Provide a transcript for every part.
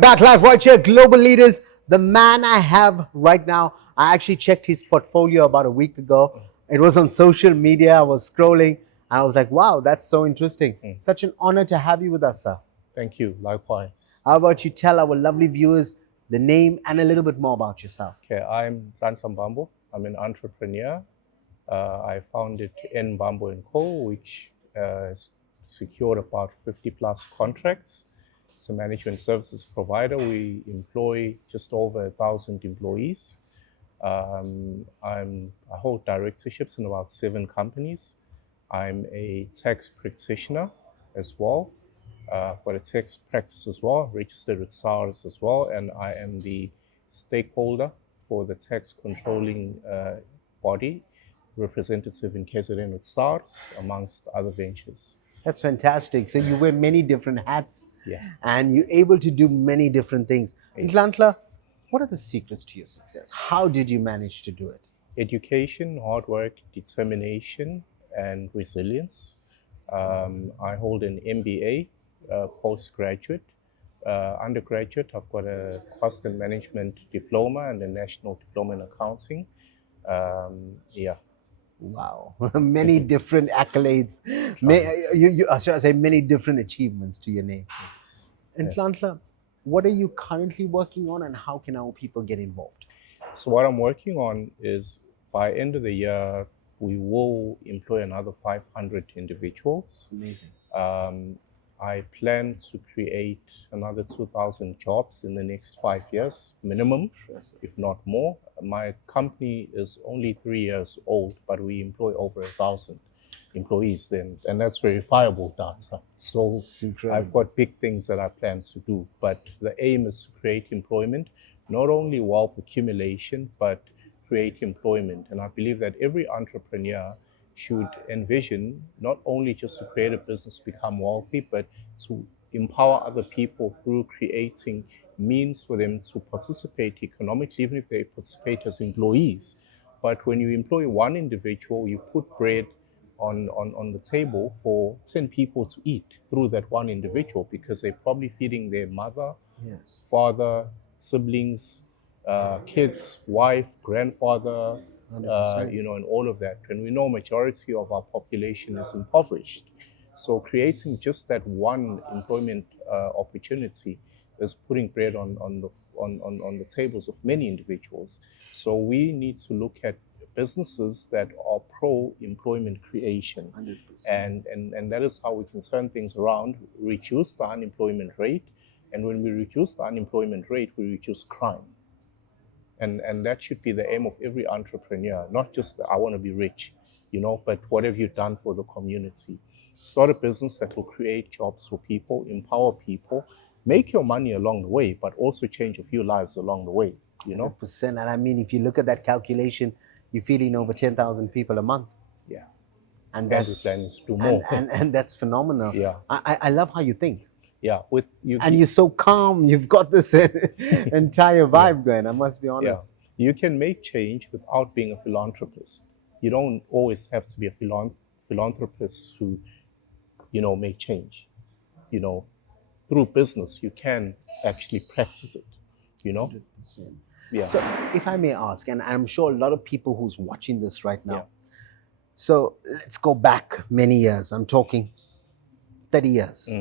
Back live right here, global leaders. The man I have right now, I actually checked his portfolio about a week ago. It was on social media. I was scrolling and I was like, wow, that's so interesting. Such an honor to have you with us, sir. Thank you. Likewise. How about you tell our lovely viewers the name and a little bit more about yourself? Okay, I'm Nhlanhla. I'm an entrepreneur. I founded N Bambo & Co., which has secured about 50 plus contracts. It's a management services provider. We employ just over 1,000 employees. I hold directorships in about 7 companies. I'm a tax practitioner as well. I've got a tax practice as well, registered with SARS as well, and I am the stakeholder for the tax controlling body, representative in KZN with SARS, amongst other ventures. That's fantastic. So you wear many different hats, Yeah. and you're able to do many different things. Yes. Nhlanhla, what are the secrets to your success? How did you manage to do it? Education, hard work, determination, and resilience. I hold an MBA, postgraduate. Undergraduate, I've got a cost and management diploma and a national diploma in accounting. Yeah. Wow, many different accolades. Should I say many different achievements to your name. Yes. And Nhlanhla, what are you currently working on, and how can our people get involved? So what I'm working on is by end of the year, we will employ another 500 individuals. Amazing. I plan to create another 2,000 jobs in the next 5 years, minimum, if not more. My company is only 3 years old, but we employ over 1,000 employees then, and that's verifiable data. So I've got big things that I plan to do, but the aim is to create employment, not only wealth accumulation, but create employment. And I believe that every entrepreneur should envision not only just to create a business, become wealthy, but to empower other people through creating means for them to participate economically, even if they participate as employees. But when you employ one individual, you put bread on the table for 10 people to eat through that one individual, because they're probably feeding their mother, Yes. father, siblings, kids, wife, grandfather, and all of that. And we know majority of our population is impoverished. So creating just that one employment opportunity is putting bread on the tables of many individuals. So we need to look at businesses that are pro-employment creation. 100%. And that is how we can turn things around, reduce the unemployment rate. And when we reduce the unemployment rate, we reduce crime. And that should be the aim of every entrepreneur, not just I want to be rich, but what have you done for the community? Start a business that will create jobs for people, empower people, make your money along the way, but also change a few lives along the way, 100%. And I mean, if you look at that calculation, you're feeding over 10,000 people a month. Yeah. And we that's plan to do more. And that's phenomenal. Yeah. I love how you think. Yeah. With you, and you're so calm. You've got this entire vibe going. I must be honest. Yeah. You can make change without being a philanthropist. You don't always have to be a philanthropist to, make change. Through business, you can actually practice it. 100%. Yeah. So, if I may ask, and I'm sure a lot of people who's watching this right now. Yeah. So let's go back many years. I'm talking 30 years.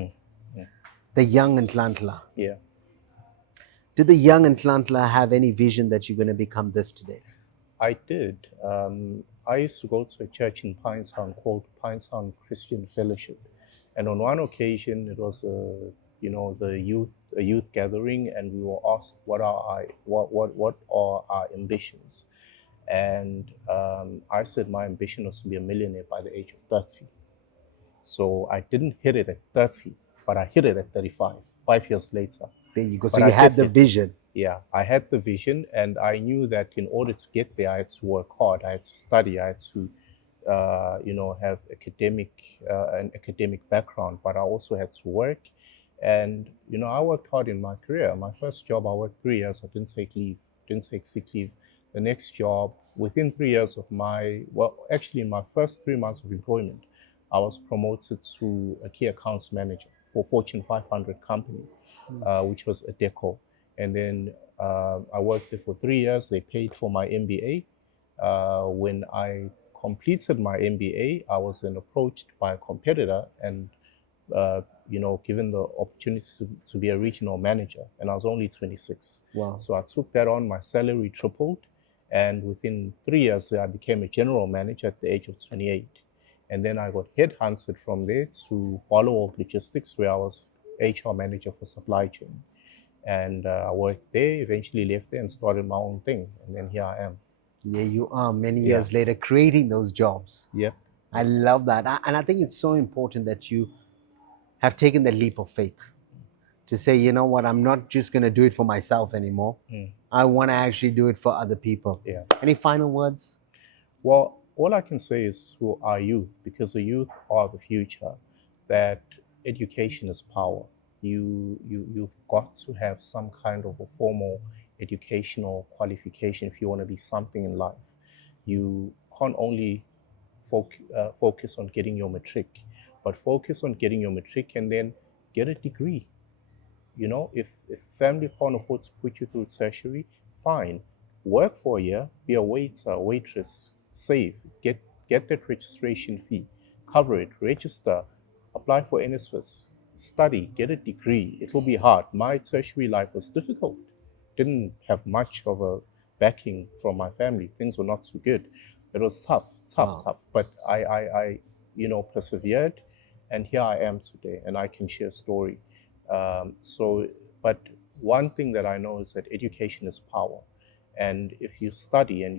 The young Nhlanhla. Yeah. Did the young Nhlanhla have any vision that you're going to become this today? I did. I used to go to a church in Pinetown called Pinetown Christian Fellowship, and on one occasion it was a youth gathering, and we were asked what are our ambitions, and I said my ambition was to be a millionaire by the age of 30. So I didn't hit it at 30, but I hit it at 35, 5 years later. There you go. So you had the vision. Yeah, I had the vision, and I knew that in order to get there, I had to work hard. I had to study. I had to, have an academic background, but I also had to work. And, I worked hard in my career. My first job, I worked 3 years. I didn't take leave, didn't take sick leave. The next job, within 3 years of in my first 3 months of employment, I was promoted to a key accounts manager for Fortune 500 company, which was Adecco. And then I worked there for 3 years. They paid for my MBA. When I completed my MBA, I was then approached by a competitor and given the opportunity to be a regional manager, and I was only 26. Wow. So I took that on. My salary tripled, and within 3 years, I became a general manager at the age of 28. And then I got headhunted from there to Follow-Up Logistics, where I was HR manager for supply chain. And I worked there, eventually left there and started my own thing. And then here I am. Yeah, you are many Yeah. years later creating those jobs. Yep. I love that. And I think it's so important that you have taken the leap of faith to say, you know what, I'm not just going to do it for myself anymore. I want to actually do it for other people. Yeah. Any final words? Well, all I can say is to our youth, because the youth are the future, that education is power. You've got to have some kind of a formal educational qualification if you want to be something in life. You can't only focus on getting your matric, but focus on getting your matric and then get a degree. If family can't afford to put you through tertiary, fine. Work for a year, be a waiter, waitress, save, get that registration fee, cover it, register, apply for NSFAS, study, get a degree. It will be hard. My tertiary life was difficult. Didn't have much of a backing from my family. Things were not so good. It was tough. But I persevered, and here I am today, and I can share a story. But one thing that I know is that education is power, and if you study and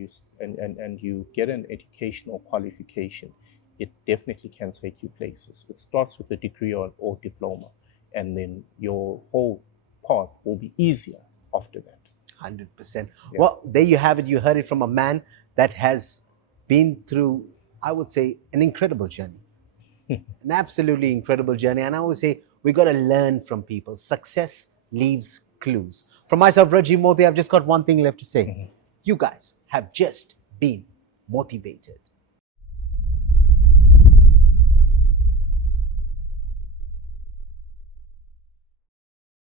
you get an educational qualification, it definitely can take you places. It starts with a degree or diploma, and then your whole path will be easier after that. 100%. Yeah. Well, there you have it. You heard it from a man that has been through, I would say, an incredible journey. An absolutely incredible journey. And I always say, we got to learn from people. Success leaves clues. From myself, Rajiv Mothie, I've just got one thing left to say. You guys have just been motivated.